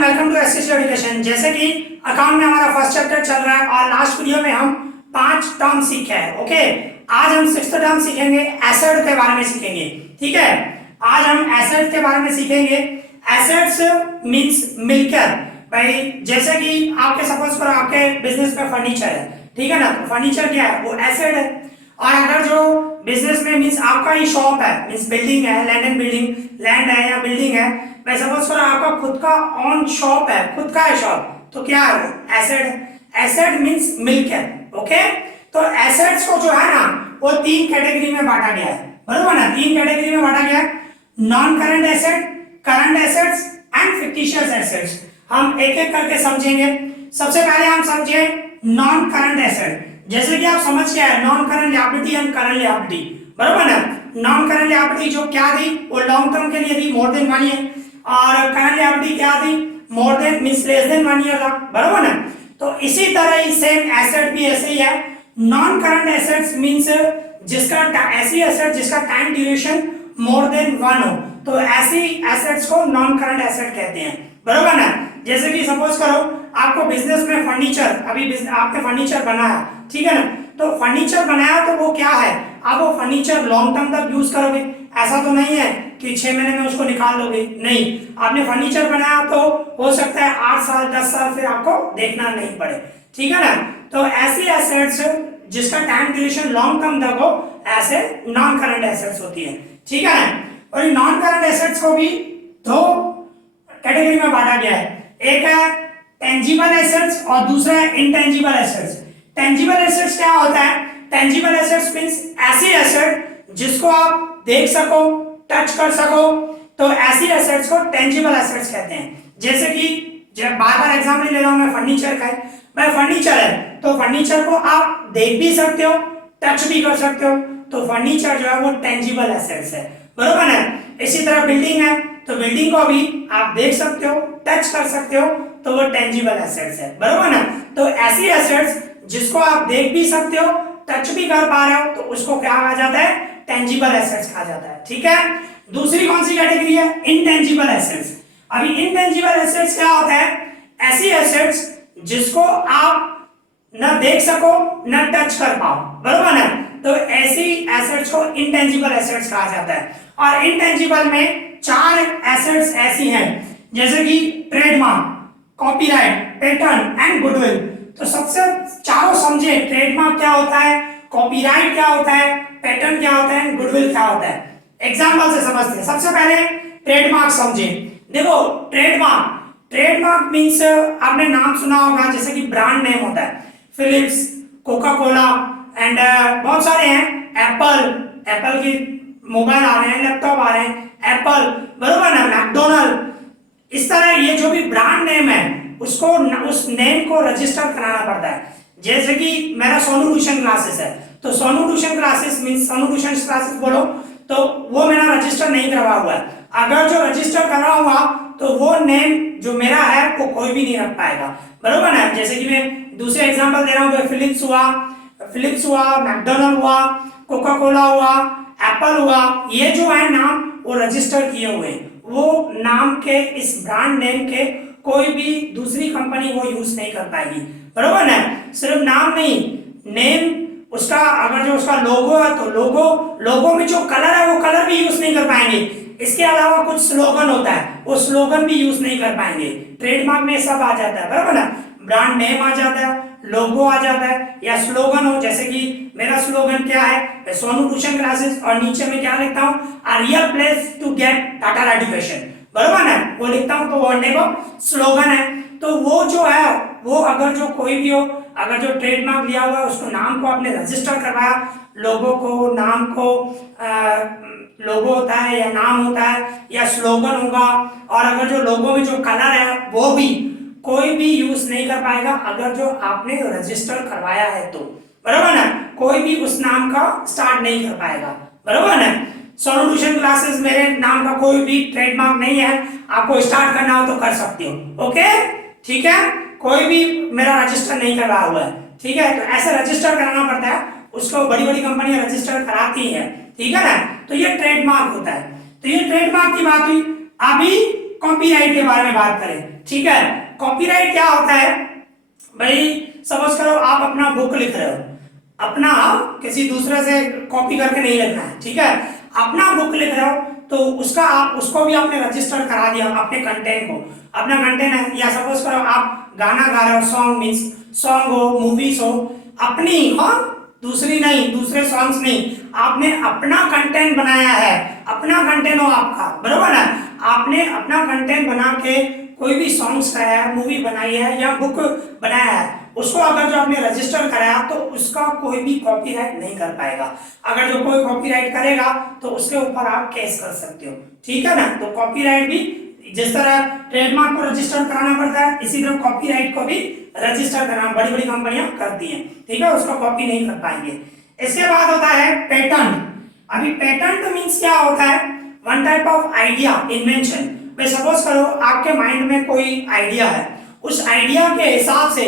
And welcome to SSC education. जैसे कि account में हमारा फर्स्ट चैप्टर चल रहा है और लास्ट वीडियो में हम 5 टर्म सीखे हैं। ओके, आज हम 6th टर्म सीखेंगे, एसेट के बारे में सीखेंगे। ठीक है, आज हम एसेट के बारे में सीखेंगे। एसेट्स मींस मिलकियत। भाई जैसे कि आपके सपोज करो आपके बिजनेस में फर्नीचर है, ठीक है ना, तो फर्नीचर क्या है, वो एसेट है। और अगर जो बिजनेस में मींस आपका ही शॉप है, मींस बिल्डिंग है, लैंड एंड बिल्डिंग, लैंड है या बिल्डिंग है, मैं सपोज करो आपका खुद का ऑन शॉप है, खुद का है शॉप, तो क्या है वो एसेट है। एसेट मींस मिलकियत। ओके, तो एसेट्स को जो है ना वो 3 कैटेगरी में बांटा गया है, बरोबर ना। 3 कैटेगरी में बांटा गया है, non current asset, current assets and fictitious assets. हम एक एक करके समझेंगे। सबसे पहले हम समझे नॉन करंट एसेट। जैसे कि आप समझ गए non current liability and current liability, बरोबर ना। नॉन करंट लिएबिलिटी जो क्या थी, वो लॉन्ग टर्म के लिए थी, मोर देन 1 ईयर, और करंट लिएबिलिटी क्या थी, more than means less than 1 year था, बरोबर ना। तो इसी तरह ही सेम एसेट भी ऐसे ही है। नॉन करंट एसेट्स मींस जिसका ऐसी एसेट जिसका टाइम ड्यूरेशन मोर देन 1 हो, तो ऐसी एसेट्स को नॉन करंट एसेट कहते हैं, बरोबर ना। जैसे कि सपोज करो आपको बिजनेस में फर्नीचर, अभी आपने फर्नीचर बनाया, ठीक है ना, तो फर्नीचर बनाया तो वो क्या है, आप वो फर्नीचर लॉन्ग टर्म तक यूज करोगे। ऐसा तो नहीं है कि 6 महीने में उसको निकाल लोगे, नहीं। आपने फर्नीचर बनाया तो हो सकता है 8 साल 10 साल फिर आपको देखना नहीं पड़े, ठीक है ना। तो ऐसी एसेट्स जिसका टाइम ड्यूरेशन लॉन्ग टर्म तक हो, ऐसे नॉन करंट एसेट्स होती है, ठीक है ना। और नॉन करंट एसेट्स को भी 2 कैटेगरी में बांटा गया है। एक है टेंजिबल एसेट्स और दूसरा है इनटेंजिबल एसेट्स। टेंजिबल एसेट्स क्या होता है, टेंजिबल एसेट्स मींस ऐसी एसेट जिसको आप देख सको, टच कर सको, तो ऐसी एसेट्स को टेंजिबल एसेट्स कहते हैं। जैसे कि जब बार-बार एग्जांपल ले रहा हूं मैं फर्नीचर का, भाई फर्नीचर है तो फर्नीचर को आप देख भी सकते हो, टच भी कर सकते हो, तो फर्नीचर जो है वो टेंजिबल एसेट्स है, बरोबर है। इसी तरह बिल्डिंग है तो बिल्डिंग को भी आप देख सकते हो, टच कर सकते हो, तो वो टेंजिबल एसेट्स है, बरोबर ना। तो ऐसी एसेट्स जिसको आप देख भी सकते हो, टच भी कर पा रहे हो, तो उसको क्या कहा जाता है, टेंजिबल एसेट्स कहा जाता है, ठीक है। दूसरी कौन सी कैटेगरी है, इनटेंजिबल एसेट्स। अभी इनटेंजिबल एसेट्स क्या होता है, ऐसी एसेट्स जिसको आप न देख सको न टच कर पाओ, बरोबर ना, तो ऐसी एसेट्स को इनटेंजिबल एसेट्स कहा जाता है। और इनटेंजिबल में 4 एसेट्स ऐसी हैं, जैसे कि trademark, copyright, patent and goodwill. तो सबसे चारों समझे, ट्रेडमार्क क्या होता है, कॉपीराइट क्या होता है, पेटेंट क्या होता है, गुडविल क्या होता है। एग्जांपल से समझते हैं। सबसे पहले ट्रेडमार्क समझे। देखो ट्रेडमार्क, ट्रेडमार्क मींस आपने नाम सुना होगा, जैसे कि ब्रांड नेम होता है, फिलिप्स, कोका कोला एंड बहुत सारे हैं, एप्पल की मोबाइल आ रहे हैं, लैपटॉप आ रहे हैं, एप्पल, बरोबर ना, मैकडोनल्ड। इस तरह ये जो भी ब्रांड नेम है उसको उस नेम को रजिस्टर कराना पड़ता है। जैसे कि मेरा सोनू ट्यूशन क्लासेस है, तो Sonu tuition classes means Sonu tuition classes बोलो, तो वो मेरा रजिस्टर नहीं करवा हुआ है। अगर जो रजिस्टर करा हुआ तो वो नेम जो मेरा है वो कोई भी नहीं रख पाएगा, बरोबर ना। जैसे कि मैं दूसरे एग्जांपल दे रहा हूँ, फिलिप्स हुआ, मैकडोनल्ड हुआ, कोका कोला हुआ, एप्पल हुआ, ये जो है नाम वो रजिस्टर किए हुए हैं। वो नाम के, इस ब्रांड नेम के कोई भी दूसरी कंपनी वो यूज नहीं कर पाएगी, बरोबर ना। सिर्फ नाम नहीं, नेम उसका, अगर जो उसका लोगो है तो लोगो में जो कलर है वो कलर भी यूज नहीं कर पाएंगे। इसके अलावा कुछ स्लोगन होता है, वो स्लोगन भी यूज नहीं कर पाएंगे। ट्रेडमार्क में सब आ जाता है, बरोबर ना। ब्रांड नेम आ जाता है, लोगो आ जाता है, या स्लोगन हो, जैसे कि मेरा स्लोगन क्या है, सोनू ट्यूशन क्लासेस, और नीचे में क्या लिखता हूँ, a real place to get Tata education, बरोबर ना, वो लिखता हूँ, तो वो देखो स्लोगन है। तो वो जो है वो अगर जो कोई भी हो, अगर जो ट्रेडमार्क लिया हुआ है उसको, नाम को आपने रजिस्टर करवाया, लोगो को, नाम को, लोगो होता है या नाम होता है या स्लोगन होगा, और अगर जो लोगो में जो कलर है वो भी कोई भी यूज नहीं कर पाएगा अगर जो आपने रजिस्टर करवाया है तो, बरोबर ना। कोई भी उस नाम का स्टार्ट नहीं कर पाएगा, बरोबर ना। सोनू ट्यूशन क्लासेस मेरे नाम का कोई भी ट्रेडमार्क नहीं है, आपको स्टार्ट करना हो तो कर सकते हो, ओके, ठीक है। कोई भी मेरा रजिस्टर नहीं करवाया हुआ है, ठीक है। तो ऐसे रजिस्टर कराना पड़ता है, उसको बड़ी बड़ी कंपनियां रजिस्टर कराती हैं, ठीक है ना। तो ये ट्रेडमार्क होता है। तो ये ट्रेडमार्क की बात हुई। अभी कॉपीराइट के बारे में बात करें, ठीक है। कॉपीराइट क्या होता है भाई, सपोज करो आप अपना बुक लिख रहे हो, अपना किसी दूसरे से कॉपी करके नहीं लिखना है, ठीक है। अपना बुक लिख रहे हो तो उसका आप उसको भी आपने रजिस्टर करा दिया, अपने कंटेंट को, अपना कंटेंट है। या सपोज करो आप गाना गा रहे हो, सॉन्ग मीन्स सॉन्ग हो, मूवीज हो, अपनी, हाँ दूसरी नहीं, दूसरे सॉन्ग्स नहीं, आपने अपना कंटेंट बनाया है, अपना कंटेंट हो आपका, बरोबर है। आपने अपना कंटेंट बना के कोई भी सॉन्ग्स गाया है, मूवी बनाई है या बुक बनाया है, उसको अगर जो आपने रजिस्टर कराया तो उसका कोई भी कॉपीराइट नहीं कर पाएगा। अगर जो कोई कॉपीराइट करेगा तो उसके ऊपर आप केस कर सकते हो, ठीक है ना। तो कॉपीराइट भी जिस तरह ट्रेडमार्क को रजिस्टर कराना पड़ता है, इसी तरह कॉपीराइट को भी रजिस्टर कराना बड़ी बड़ी कंपनियां करती हैं, ठीक है, उसको कॉपी नहीं कर पाएंगे। इसके बाद होता है पेटेंट। अभी पेटेंट मींस क्या होता है, one type of idea, invention. भाई सपोज करो आपके माइंड में कोई आइडिया है, उस आइडिया के हिसाब से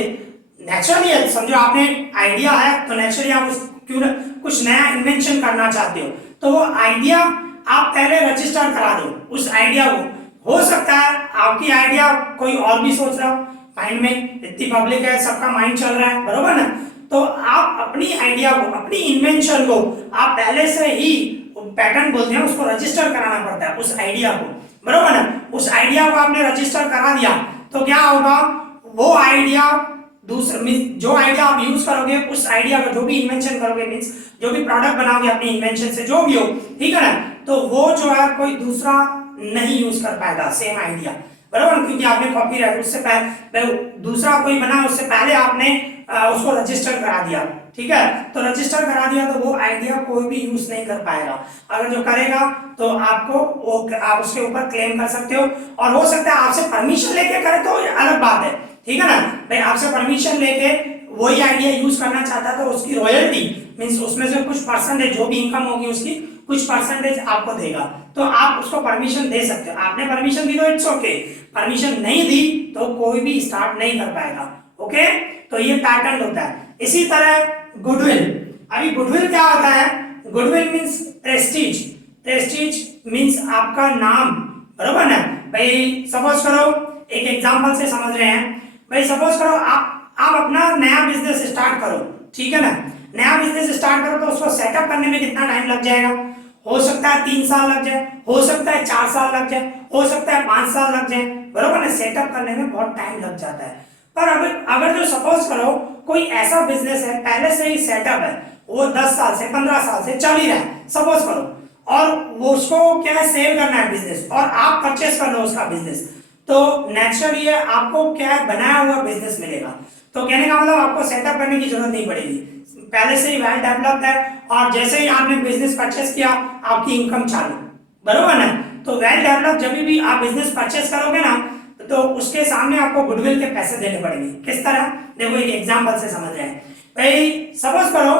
नेचुरली समझो आपने आइडिया है तो नेचुरली आप क्यों कुछ नया इन्वेंशन करना चाहते हो, तो वो आइडिया आप पहले रजिस्टर करा दो उस आइडिया को। हो सकता है आपकी आइडिया कोई और भी सोच रहा हो माइंड में, इतनी पब्लिक है, सबका माइंड चल रहा है, बरोबर ना। तो आप अपनी आइडिया को, अपनी इन्वेंशन को आप पहले से ही, पैटर्न बोलते हैं उसको, रजिस्टर कराना पड़ता है उस आइडिया को, बरोबर ना। उस आइडिया को आपने रजिस्टर करा दिया तो क्या होगा, वो आइडिया दूसरा जो आइडिया आप यूज करोगे, उस आइडिया का जो भी इन्वेंशन करोगे, मींस जो भी प्रोडक्ट बनाओगे अपनी इन्वेंशन से, जो भी हो, ठीक है ना, तो वो जो है कोई दूसरा नहीं यूज कर पाएगा सेम आइडिया, बराबर, क्योंकि आपने कॉपीराइट उससे पहले दूसरा कोई बना उससे पहले आपने उसको रजिस्टर करा दिया, ठीक है। तो रजिस्टर करा दिया तो वो आइडिया कोई भी यूज नहीं कर पाएगा। अगर जो करेगा तो आपको वो आप उसके ऊपर क्लेम कर सकते हो, और हो सकता है आपसे परमिशन लेके करे तो अलग बात है, ठीक है ना। भाई आपसे परमिशन लेके वही आइडिया यूज करना चाहता है तो उसकी रॉयल्टी मींस उसमें से कुछ परसेंटेज जो भी इनकम होगी उसकी कुछ परसेंटेज आपको देगा, तो आप उसको परमिशन दे सकते हो। आपने परमिशन दी तो इट्स ओके, परमिशन नहीं दी तो कोई भी स्टार्ट नहीं कर पाएगा, ओके। तो ये पैटर्न होता है। इसी तरह गुडविल। अभी गुडविल क्या होता है, goodwill means Prestige, Prestige means आपका नाम, बरोबर ना। भाई सपोज करो एक एग्जांपल से समझ रहे हैं, भाई सपोज करो आप अपना नया बिजनेस स्टार्ट करो, ठीक है ना। नया बिजनेस स्टार्ट करो तो उसको सेटअप करने में कितना टाइम लग जाएगा, हो सकता है 3 साल लग जाए, हो सकता है 4 साल लग जाए, हो सकता है 5 साल लग जाए, बरोबर ना। सेटअप करने में बहुत टाइम लग जाता है। पर अगर जो सपोज करो कोई ऐसा बिजनेस है पहले से ही सेटअप है, वो 10 साल से 15 साल से चल ही रहा है सपोज करो, और वो उसको क्या है सेल करना है बिजनेस, और आप परचेस कर लो उसका बिजनेस, तो नेचुरली आपको क्या है बनाया हुआ बिजनेस मिलेगा। तो कहने का मतलब आपको सेटअप करने की जरूरत नहीं पड़ेगी, पहले से ही वेल डेवलप्ड है, और जैसे ही आपने बिजनेस परचेस किया आपकी इनकम चालू, बरोबर ना। तो वेल डेवलप जब भी आप बिजनेस परचेस करोगे ना तो उसके सामने आपको गुडविल के पैसे देने पड़ेंगे। किस तरह, देखो एक एग्जांपल से समझ रहे हैं। भाई सपोज करो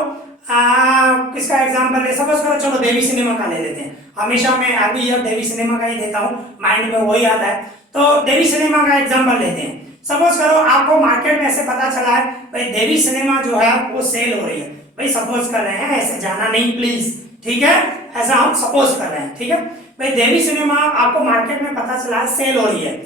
किसका एग्जांपल है, सपोज करो चलो देवी सिनेमा का ले लेते हैं, हमेशा मैं एवरी ईयर देवी सिनेमा का ही देता हूँ, माइंड में वही आता है। तो देवी सिनेमा का एग्जांपल लेते हैं। सपोज करो आपको मार्केट में ऐसे पता चला है भाई देवी सिनेमा जो है वो सेल हो रही है, भाई सपोज कर रहे हैं, ऐसे जाना नहीं प्लीज, ठीक है, ऐसा हम सपोज कर रहे हैं, ठीक है। भाई देवी सिनेमा आपको मार्केट में पता चला है सेल हो रही है,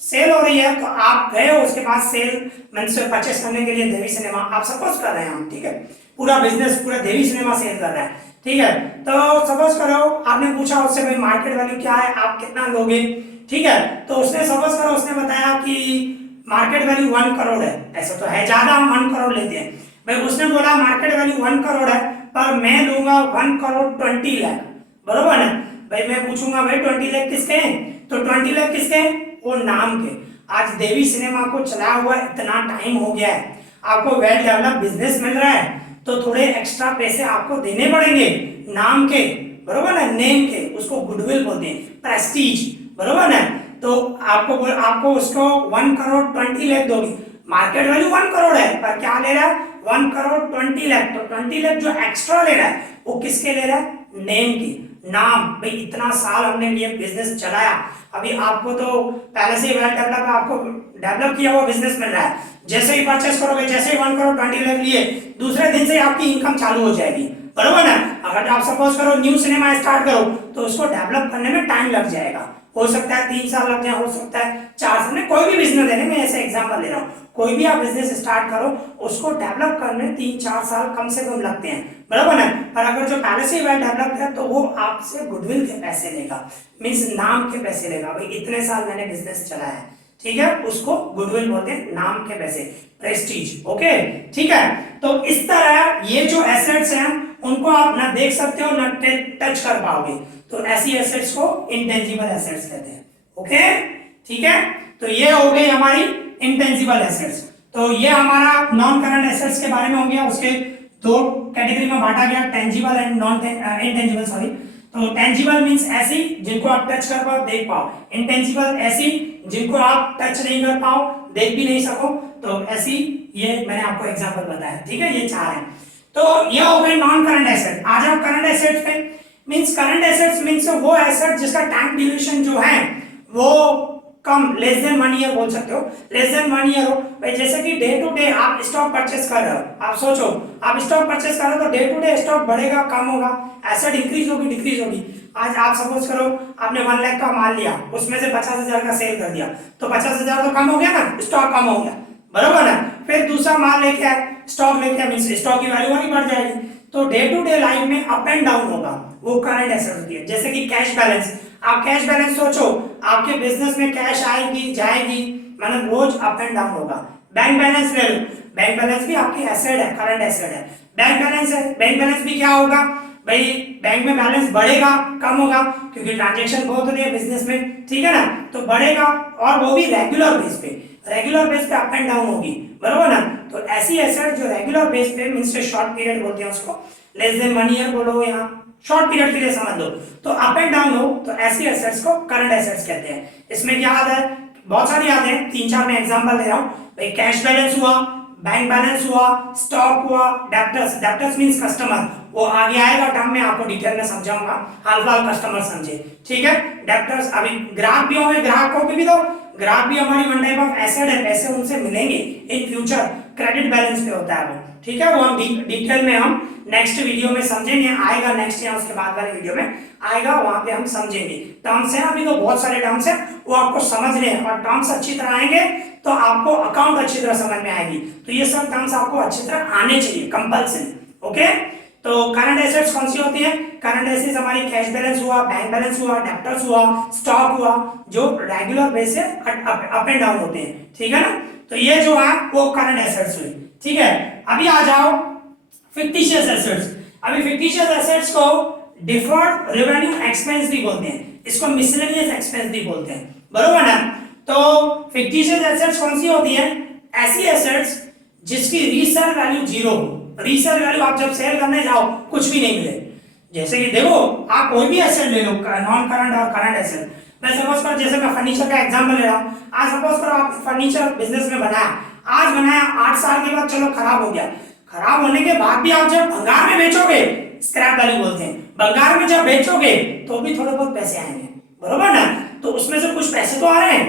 सेल हो रही है, तो आप गए हो उसके पास सेल मींस परचेस करने के लिए देवी सिनेमा, आप सपोज कर रहे हैं हम, ठीक है, पूरा बिजनेस पूरा देवी सिनेमा सेल कर रहा है, ठीक है। तो सपोज करो आपने पूछा उससे भाई मार्केट वैल्यू क्या है, आप कितना लोगे, ठीक है। तो उसने सपोज करो उसने बताया कि मार्केट वैल्यू 1 करोड़ है, ऐसा तो है ज्यादा, हम 1 करोड़ लेते हैं। भाई उसने बोला मार्केट वैल्यू 1 करोड़ है पर मैं लूंगा 1 करोड़ 20 लाख, बरोबर ना। भाई मैं पूछूंगा भाई 20 लाख किसके हैं, तो 20 लाख किसके हैं, वो नाम के। आज देवी सिनेमा को चला हुआ इतना टाइम हो गया है, आपको वेल डेवलप बिजनेस मिल रहा है, तो थोड़े एक्स्ट्रा पैसे आपको देने पड़ेंगे नाम के, बरोबर ना, नेम के, उसको गुडविल बोलते हैं, प्रेस्टीज, बरोबर ना। तो आपको उसको 1 करोड़ 20 लाख दोगे, मार्केट वैल्यू 1 करोड़ है पर क्या ले रहा है 1 करोड़ 20 लाख, तो 20 लाख जो एक्स्ट्रा ले रहा है वो किसके ले रहा है, नेम की, नाम। भाई इतना साल हमने ये बिजनेस चलाया, अभी आपको तो पहले से ही वेल डेवलप, आपको डेवलप किया हुआ बिजनेस मिल रहा है, जैसे ही परचेस करोगे, जैसे ही 1 करोड़ 20 लाख लिए, दूसरे दिन से आपकी इनकम चालू हो जाएगी, बरोबर ना। अगर आप सपोज करो न्यू सिनेमा स्टार्ट करो तो उसको डेवलप करने में टाइम लग जाएगा, हो सकता है 3 साल लग जाए, हो सकता है 4 साल में। कोई भी बिजनेस देने में ऐसे एग्जांपल ले रहा हूँ, कोई भी आप बिजनेस स्टार्ट करो उसको डेवलप करने में 3-4 साल कम से कम लगते हैं, बराबर ना। पर अगर जो पहले से वेल डेवलप्ड है तो वो आपसे गुडविल के पैसे लेगा, मीन्स नाम के पैसे लेगा, भाई इतने साल मैंने बिजनेस चलाया है, ठीक है, उसको गुडविल बोलते हैं, नाम के पैसे, प्रेस्टीज। ओके, ठीक है। तो इस तरह ये जो एसेट्स हैं उनको आप ना देख सकते हो ना टच कर पाओगे, तो ऐसी एसेट्स को इंटेंजिबल एसेट्स कहते हैं। ओके, ठीक है। तो ये हो गई हमारी इंटेंजिबल एसेट्स। तो ये हमारा नॉन करंट एसेट्स के बारे में हो गया, उसके दो कैटेगरी में बांटा गया, tangible and non intangible, sorry. तो टेंजिबल मींस ऐसी जिनको आप टच कर पाओ, देख पाओ, इंटेंजिबल ऐसी जिनको आप टच नहीं कर पाओ, देख भी नहीं सको, तो ऐसी ये मैंने आपको एग्जांपल बताया, ठीक है, ये 4 है। तो ये हो गए नॉन करंट एसेट। आ जाओ करंट एसेट्स पे। मींस करंट एसेट्स मींस वो एसेट जिसका टाइम ड्यूरेशन जो है वो कम, लेस देन 1 ईयर बोल सकते हो, लेस देन 1 ईयर हो। भाई जैसे कि डे टू डे आप स्टॉक परचेस कर रहे हो, आप सोचो आप स्टॉक परचेस कर रहे हो तो डे टू डे स्टॉक बढ़ेगा कम होगा, एसेट इंक्रीज होगी डिक्रीज होगी। आज आप सपोज करो आपने 1 लाख का माल लिया, उसमें से 50,000 का सेल कर दिया, तो 50,000 तो कम हो गया ना, स्टॉक कम हो गया, बरोबर ना। फिर दूसरा माल लेके आए, स्टॉक लेके आए, मींस स्टॉक की वैल्यू और बढ़ जाएगी। तो डे टू डे लाइफ में अप एंड डाउन होगा, वो करंट एसेट होती है। जैसे कि कैश बैलेंस, आप कैश बैलेंस सोचो, आपके बिजनेस में कैश आएगी जाएगी, मतलब रोज अप एंड डाउन होगा। बैंक बैलेंस ले लो, बैंक बैलेंस भी आपकी एसेट है, करंट एसेट है। बैंक बैलेंस है, बैंक बैलेंस भी क्या होगा भाई, बैंक में बैलेंस बढ़ेगा कम होगा, क्योंकि ट्रांजैक्शन बहुत होती है बिजनेस में, ठीक है ना, तो बढ़ेगा, और वो भी रेगुलर बेस पे, रेगुलर बेस पे अप एंड डाउन होगी, बरोबर ना। तो ऐसी एसेट जो रेगुलर बेस पे, मींस शॉर्ट पीरियड बोलते हैं उसको, लेस देन 1 ईयर बोलो या शॉर्ट पीरियड के लिए समझ लो, तो अप एंड डाउन हो, तो ऐसी एसेट्स को करंट एसेट्स कहते हैं। इसमें क्या आता है, बहुत सारी आते हैं, 3-4 मैं एग्जांपल दे रहा हूं भाई। कैश बैलेंस हुआ, बैंक बैलेंस हुआ, स्टॉक हुआ, डेब्टर्स, डेब्टर्स मींस कस्टमर, वो आगे आएगा टर्म में, आपको डिटेल में समझाऊंगा, हाल फिलहाल कस्टमर समझे, ठीक है। डेब्टर्स, अभी ग्राहक भी होंगे, ग्राहकों को भी दो, ग्राहक भी हमारी वन टाइप ऑफ एसेट है, पैसे उनसे मिलेंगे इन फ्यूचर, क्रेडिट बैलेंस पे होता है वो, ठीक है। वो हम डिटेल में हम नेक्स्ट वीडियो में समझेंगे, आएगा नेक्स्ट या उसके बाद वाले वीडियो में आएगा, वहां पे हम समझेंगे। टर्म्स है, अभी तो बहुत सारे टर्म्स है, वो आपको समझने हैं, और टर्म्स अच्छी तरह आएंगे तो आपको अकाउंट अच्छी तरह समझ में आएगी। तो ये सब टर्म्स आपको अच्छी तरह आने चाहिए, कंपल्सरी। ओके, तो करंट एसेट्स कौन सी होती है, करंट एसेट्स हमारी कैश बैलेंस हुआ, बैंक बैलेंस हुआ, डेब्टर्स हुआ, स्टॉक हुआ, जो रेगुलर बेस से अप एंड डाउन होते हैं, ठीक है ना। तो ये जो है वो करंट एसेट्स हुई, ठीक है। अभी आ जाओ फिक्टिशियस एसेट्स। अभी फिक्टिशियस एसेट्स को डिफर्ड रेवेन्यू एक्सपेंस भी बोलते हैं, इसको मिसलेनियस एक्सपेंस भी बोलते हैं, बरोबर ना। तो फिक्टिशियस एसेट्स कौन सी होती है, ऐसी एसेट्स जिसकी रीसेल वैल्यू 0 हो। रीसेल वैल्यू, आप जब सेल करने जाओ कुछ भी नहीं मिले, जैसे कि देखो आप कोई भी एसेट ले लो, नॉन करंट और करंट एसेट। मैं सपोज करो, जैसे मैं फर्नीचर का एग्जांपल ले रहा हूं, आज सपोज करो आप फर्नीचर बिजनेस में बनाया, आज बनाया, 8 साल के बाद चलो खराब हो गया, खराब होने के बाद भी आप जब भंगार में बेचोगे, स्क्रैप वैल्यू बोलते हैं, भंगार में जब बेचोगे तो भी थोड़े बहुत पैसे आएंगे, बरोबर ना। तो उसमें से कुछ पैसे तो आ रहे हैं,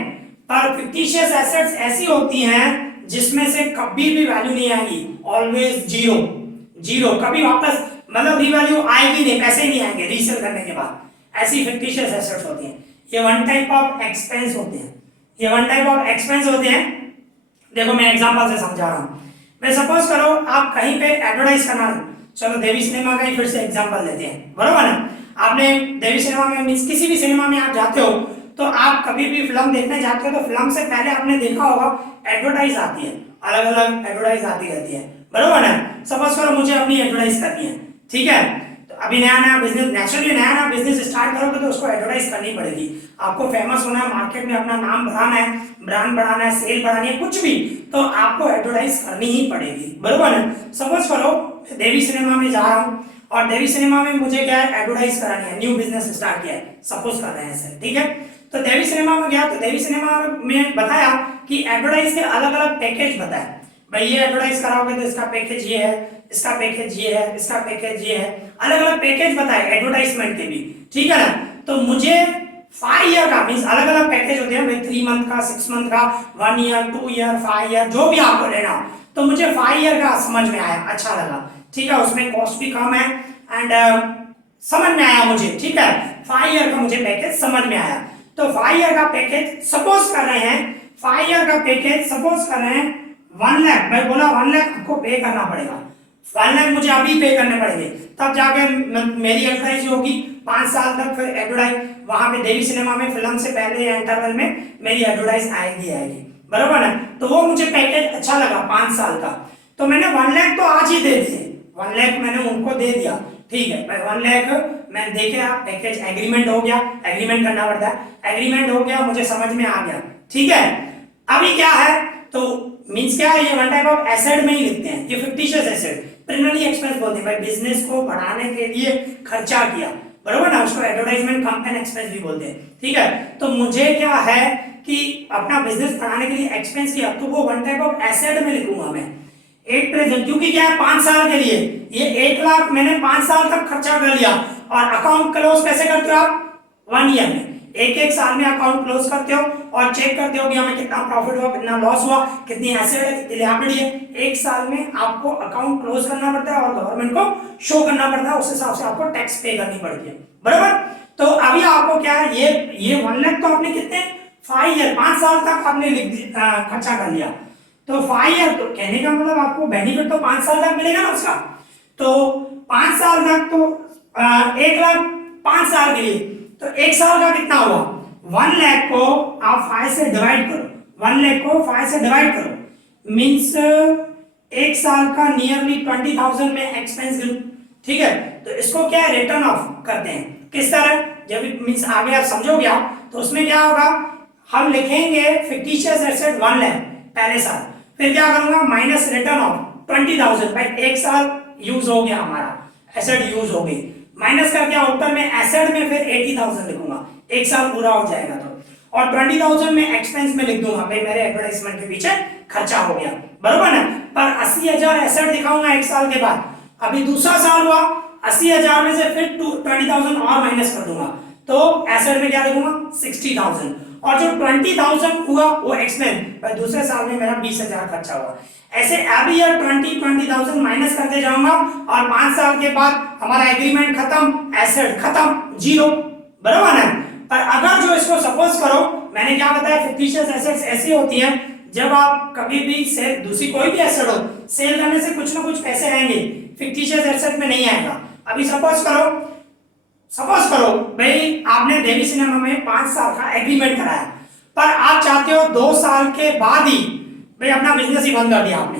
पर फिक्टिशियस एसेट्स ऐसी होती हैं जिसमें से कभी भी वैल्यू नहीं आएगी, ऑलवेज जीरो, जीरो, कभी वापस मतलब रीवैल्यू आएगी नहीं, पैसे नहीं आएंगे रीसेल करने के बाद। ऐसी फिक्टिशियस एसेट्स होती हैं, ये वन टाइप ऑफ एक्सपेंस होते हैं, ये वन टाइप ऑफ एक्सपेंस होते हैं। देखो मैं एग्जांपल से समझा रहा हूं, मैं सपोज करो आप कहीं पे एडवर्टाइज करना, चलो देवी सिनेमा का ही फिर से एग्जांपल लेते हैं, बरोबर ना। आपने देवी सिनेमा में, मींस किसी भी सिनेमा में आप जाते हो, तो आप कभी भी फिल्म देखने जाते हो तो फिल्म से पहले आपने देखा होगा एडवर्टाइज आती है, अलग अलग एडवर्टाइज आती रहती है, बरोबर ना। सपोज करो मुझे अपनी एडवर्टाइज करनी है, ठीक है, तो अभी नया नया बिजनेस, नेचुरली नया नया बिजनेस स्टार्ट करोगे तो उसको एडवर्टाइज करनी पड़ेगी, आपको फेमस होना है, मार्केट में अपना नाम बढ़ाना है, ब्रांड बढ़ाना है, सेल बढ़ानी है, कुछ भी, तो आपको एडवर्टाइज करनी ही पड़ेगी, बरोबर ना। सपोज करो देवी सिनेमा में जा रहा हूँ और देवी सिनेमा में मुझे क्या है, एडवर्टाइज करानी है, न्यू बिजनेस स्टार्ट किया है, सपोज कर रहे हैं सर, ठीक है। तो देवी सिनेमा में गया, तो देवी सिनेमा में बताया कि एडवर्टाइज के अलग अलग पैकेज बताए, भाई ये एडवर्टाइज कराओगे तो इसका पैकेज ये है, इसका पैकेज ये है, इसका पैकेज ये है, अलग अलग पैकेज बताए एडवर्टाइजमेंट के भी, ठीक है ना। तो मुझे 5 ईयर का, मींस अलग अलग पैकेज होते हैं भाई, 3 मंथ का, 6 मंथ का, 1 ईयर, 2 ईयर, 5 ईयर, जो भी आपको लेना हो, तो मुझे 5 ईयर का समझ में आया, अच्छा लगा, ठीक है, उसमें कॉस्ट भी कम है, एंड समझ में आया मुझे, ठीक है। 5 ईयर का मुझे पैकेज समझ में आया। तो 5 ईयर का पैकेज सपोज कर रहे हैं, 5 ईयर का पैकेज सपोज कर रहे हैं 1 लाख। मैं बोला 1 लाख आपको पे करना पड़ेगा, 1 लाख मुझे अभी पे करने पड़ेंगे, तब जाके मेरी एडवर्टाइज होगी 5 साल तक। फिर एडवर्टाइज वहां पे देवी सिनेमा में फिल्म से पहले या इंटरवल में मेरी एडवर्टाइज आएगी, बरोबर है। तो वो मुझे पैकेज अच्छा लगा 5 साल का, तो मैंने 1 लाख तो आज ही दे दिए, 1 लाख मैंने उनको दे दिया, ठीक है। मैं 1 लाख मैं देखे, पैकेज एग्रीमेंट हो गया, एग्रीमेंट करना पड़ता है, एग्रीमेंट हो गया, मुझे समझ में आ गया, ठीक है। अभी क्या है, तो मींस क्या है, ये वन टाइप ऑफ एसेट में ही लिखते हैं, ये फिक्टिशियस एसेट, प्रिलिमिनरी एक्सपेंस बोलते हैं भाई, बिजनेस को बढ़ाने के लिए खर्चा किया, बरोबर ना, उसको एडवर्टाइजमेंट कैंपेन एक्सपेंस भी बोलते हैं, ठीक है। तो मुझे क्या है कि अपना बिजनेस बढ़ाने के लिए एक्सपेंस किया, तो वो वन टाइप ऑफ एसेट में लिखूंगा मैं, एक प्रेजेंट, क्योंकि क्या है 5 साल के लिए, ये 1 लाख मैंने 5 साल तक खर्चा कर लिया। और अकाउंट क्लोज कैसे करते हो आप, 1 ईयर में, एक साल में अकाउंट क्लोज करते हो और चेक करते हो कि हमें कितना प्रॉफिट हुआ, कितना लॉस हुआ, कितनी एसेट है, कितनी लायबिलिटी है। 1 साल में आपको अकाउंट क्लोज करना पड़ता है और गवर्नमेंट को शो करना पड़ता है, उस हिसाब से आपको टैक्स पे करनी पड़ती है, बराबर। तो अभी आपको क्या है, ये 1 लाख तो आपने कितने 5 ईयर 5 साल तक आपने खर्चा कर लिया, तो 5 ईयर, तो कहने का मतलब आपको बेनिफिट तो 5 साल तक मिलेगा ना उसका। तो 5 साल तक तो 1 लाख 5 साल के लिए, तो 1 साल का कितना हुआ, 1 लाख को आप 5 से डिवाइड करो, 1 लाख को 5 से डिवाइड करो, मींस 1 साल का नियरली 20,000 में एक्सपेंस, ठीक है। तो इसको क्या है, रिटर्न ऑफ करते हैं, किस तरह, जब मींस आगे आप समझोगे आप, तो उसमें क्या होगा, हम लिखेंगे फिक्टिशियस एसेट 1 लाख पहले साल, फिर क्या करूंगा, माइनस रिटर्न ऑफ 20,000, भाई 1 साल यूज हो गया हमारा, एसेट यूज हो गई, माइनस करके आउटर में एसेट में फिर 80,000 लिखूंगा, 1 साल पूरा हो जाएगा तो, और 20,000 में एक्सपेंस में लिख दूंगा, भाई मेरे एडवर्टाइजमेंट के पीछे खर्चा हो गया, बरोबर ना। पर 80,000 एसेट दिखाऊंगा 1 साल के बाद, अभी दूसरा साल हुआ, 80,000 में से फिर 20,000 और माइनस कर दूंगा, तो एसेट में क्या लिखूंगा 60,000, और जो 20,000 हुआ वो एक्सपेंस, भाई दूसरे साल में मेरा 20,000 खर्चा हुआ। ऐसे एवरी ईयर 20,000 माइनस करते जाऊंगा, और 5 साल के बाद हमारा एग्रीमेंट खत्म, एसेट खत्म, जीरो, बराबर है। पर अगर जो इसको सपोज करो, मैंने क्या बताया, फिक्टिशियस एसेट्स ऐसी होती हैं, जब आप कभी भी सेल, दूसरी कोई भी एसेट हो, सेल करने से कुछ ना कुछ पैसे आएंगे, फिक्टिशियस एसेट में नहीं आएगा। अभी सपोज करो भाई आपने देवी सिनेमा में 5 साल का एग्रीमेंट कराया, पर आप चाहते हो 2 साल के बाद ही भाई अपना बिजनेस ही बंद कर दिया आपने,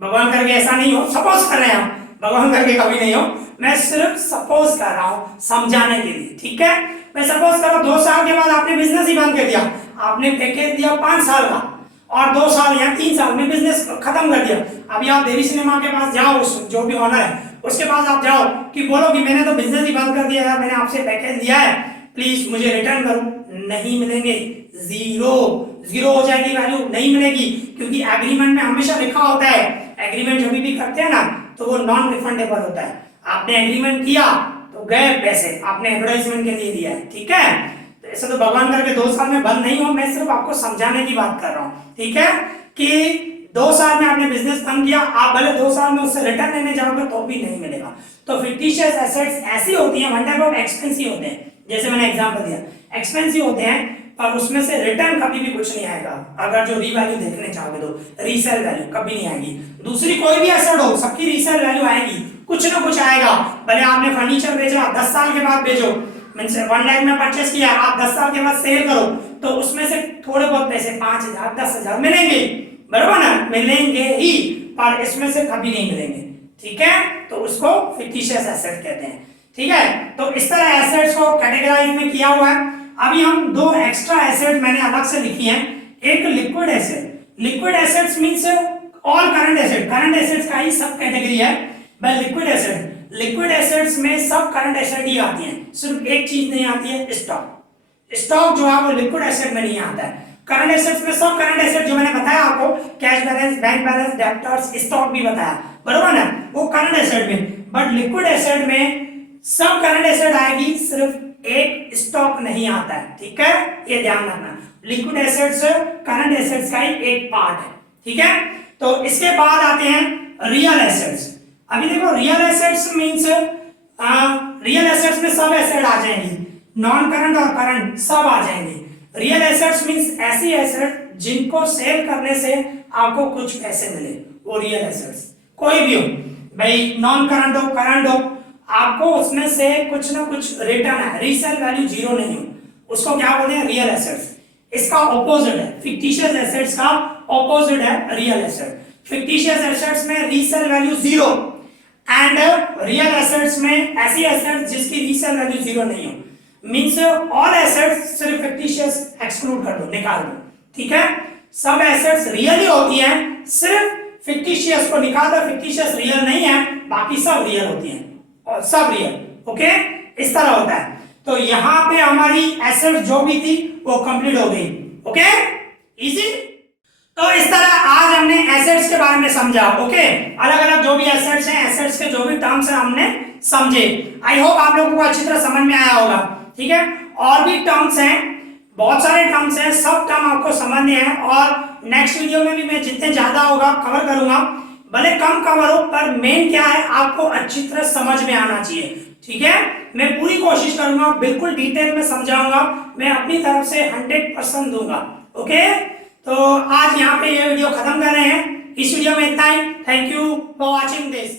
भगवान करके ऐसा नहीं हो, सपोज कर रहे हैं हम, भगवान करके कभी नहीं हो, मैं सिर्फ सपोज कर रहा हूं समझाने के लिए, ठीक है। मैं सपोज करो 2 साल के बाद आपने बिजनेस ही बंद कर दिया, आपने पैकेज दिया 5 साल का, और 2 साल या 3 साल में बिजनेस खत्म कर दिया। अभी आप देवी सिनेमा के पास जाओ, जो भी ऑनर है उसके पास आप जाओ कि बोलो कि मैंने तो बिजनेस ही बंद कर दिया यार, मैंने आपसे पैकेज लिया है, प्लीज मुझे रिटर्न करो, नहीं मिलेंगे, जीरो हो जाएगी वैल्यू, नहीं मिलेगी, क्योंकि एग्रीमेंट में हमेशा लिखा होता है, एग्रीमेंट जब भी करते हैं ना तो वो नॉन रिफंडेबल होता है। आपने एग्रीमेंट किया तो गए पैसे, आपने एडवर्टाइजमेंट के लिए दिया है, ठीक है। तो ऐसा तो भगवान करके 2 साल में बंद नहीं हो, मैं सिर्फ आपको समझाने की बात कर रहा हूं, ठीक है, कि 2 साल में आपने बिजनेस बंद किया, आप भले 2 साल में उससे रिटर्न लेने जाओगे तो भी नहीं मिलेगा। तो फिक्टिशियस एसेट्स ऐसी होती हैं, वन टाइप ऑफ एक्सपेंसिव होते हैं, जैसे मैंने एग्जांपल दिया, एक्सपेंसिव होते हैं, पर उसमें से रिटर्न कभी भी कुछ नहीं आएगा। अगर जो रीवैल्यू देखने चाहोगे तो रीसेल वैल्यू कभी नहीं आएगी, दूसरी कोई भी एसेट हो सबकी रीसेल वैल्यू आएगी, कुछ ना कुछ आएगा। भले आपने फर्नीचर बेचा 10 साल के बाद बेचो, मींस 1 लाख में परचेस किया, आप 10 साल के बाद सेल करो, तो उसमें से थोड़े बहुत पैसे 5,000 10,000 मिलेंगे, बराबर ना, मिलेंगे ही, पर इसमें से कभी नहीं मिलेंगे, ठीक है। तो उसको फिक्टिशियस एसेट कहते हैं, ठीक है। तो इस तरह एसेट्स को कैटेगराइज में किया हुआ है। अभी हम 2 एक्स्ट्रा एसेट मैंने अलग से लिखी हैं, एक liquid asset, liquid assets means all current asset, current assets का ही सब कैटेगरी है, by liquid asset, liquid assets में सब करंट एसेट ही आती हैं, सिर्फ एक चीज नहीं आती है, स्टॉक। स्टॉक जो है वो लिक्विड एसेट में नहीं आता है। करंट एसेट्स में सब करंट एसेट जो मैंने बताया आपको, cash balance, bank balance, debtors, stock भी बताया, बरोबर ना, वो करंट एसेट में। बट लिक्विड एसेट में सब करंट एसेट आएगी, सिर्फ एक स्टॉक नहीं आता है, ठीक है, ये ध्यान रखना। लिक्विड एसेट्स करंट एसेट्स का ही एक पार्ट है, ठीक है। तो इसके बाद आते हैं रियल एसेट्स। अभी देखो real assets means real assets में सब एसेट आ जाएंगी, नॉन करंट और करंट सब आ जाएंगे। रियल एसेट्स मींस ऐसी एसेट जिनको सेल करने से आपको कुछ पैसे मिले, वो रियल एसेट्स कोई भी हो भाई, नॉन करंट हो करंट हो, आपको उसमें से कुछ ना कुछ रिटर्न है, रीसेल वैल्यू जीरो नहीं हो, उसको क्या बोलते हैं रियल एसेट्स। इसका ऑपोजिट है फिक्टिशियस एसेट्स का ऑपोजिट है रियल एसेट। फिक्टिशियस एसेट्स में resale value zero and real assets में ऐसी एसेट्स जिसकी रीसेल वैल्यू जीरो नहीं हो, मींस ऑल एसेट्स सिर्फ फिक्टिशियस एक्सक्लूड कर दो, निकाल दो, ठीक है। सब एसेट्स रियल ही होती हैं, सिर्फ फिक्टिशियस को निकाल दो, फिक्टिशियस रियल नहीं है, बाकी सब रियल होती हैं और सब रियल, ओके इस तरह होता है। तो यहां पे हमारी एसेट जो भी थी वो कंप्लीट हो गई, ओके इजी। तो इस तरह आज हमने एसेट्स के बारे में समझा, ओके अलग अलग जो भी एसेट्स हैं, एसेट्स के जो भी टर्म्स हैं हमने समझे। आई होप आप लोगों को अच्छी तरह समझ में आया होगा, ठीक है। और भी टर्म्स हैं, बहुत सारे टर्म्स हैं, सब टर्म आपको समझने हैं और नेक्स्ट वीडियो में भी मैं जितने ज्यादा होगा कवर करूंगा, भले कम कवर हो पर मेन क्या है आपको अच्छी तरह समझ में आना चाहिए, ठीक है। मैं पूरी कोशिश करूंगा, बिल्कुल डिटेल में समझाऊंगा, मैं अपनी तरफ से 100% दूंगा, ओके। तो आज यहाँ पे ये वीडियो खत्म कर रहे हैं, इस वीडियो में इतना ही। Thank you for watching this.